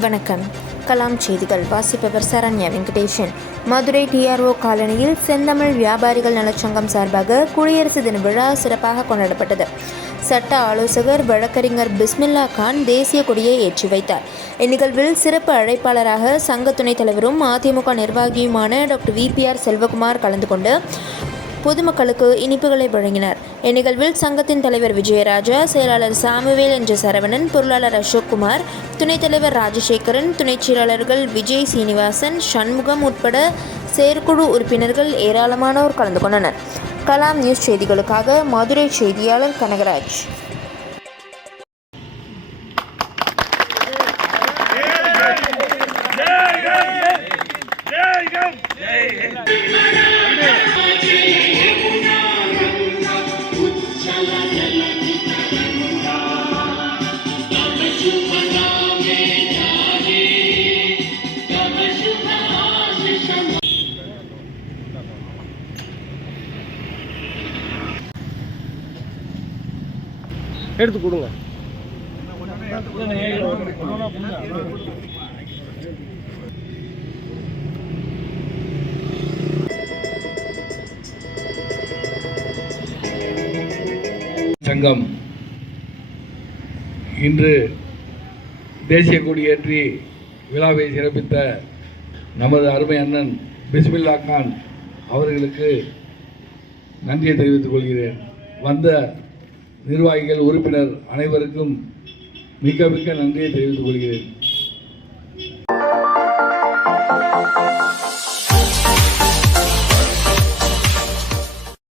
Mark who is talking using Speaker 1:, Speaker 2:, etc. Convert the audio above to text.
Speaker 1: வணக்கம். கலாம் செய்திகள். வாசிப்பவர் சரண்யா வெங்கடேஷன். மதுரை டிஆர்ஓ காலனியில் செந்தமிழ் வியாபாரிகள் நலச்சங்கம் சார்பாக குடியரசு தின விழா சிறப்பாக கொண்டாடப்பட்டது. சட்ட ஆலோசகர் வழக்கறிஞர் பிஸ்மில்லா கான் தேசிய கொடியை ஏற்றி வைத்தார். இந்நிகழ்வில் சிறப்பு அழைப்பாளராக சங்க துணைத் தலைவரும் அதிமுக நிர்வாகியுமான டாக்டர் விபிஆர் செல்வகுமார் கலந்து கொண்டு பொதுமக்களுக்கு இனிப்புகளை வழங்கினார். இந்நிகழ்வில் சங்கத்தின் தலைவர் விஜயராஜா செயலாளர் சாமுவேல் என்ற சரவணன் பொருளாளர் அசோக்குமார் துணைத் தலைவர் ராஜசேகரன் துணைச் செயலாளர்கள் விஜய் சீனிவாசன் சண்முகம் உட்பட செயற்குழு உறுப்பினர்கள் ஏராளமானோர் கலந்து கொண்டனர். கலாம் நியூஸ் செய்திகளுக்காக மதுரை செய்தியாளர் கனகராஜ்.
Speaker 2: எடுத்து கொடுங்க.
Speaker 3: சங்கம் இன்று தேசிய கொடியேற்றி விழாவை சிறப்பித்த நமது அருமை அண்ணன் பிஸ்மில்லா கான் அவர்களுக்கு நன்றியை தெரிவித்துக் கொள்கிறேன். வந்த நிர்வாகிகள் உறுப்பினர் அனைவருக்கும் மிக மிக நன்றியை தெரிவித்துக் கொள்கிறேன்.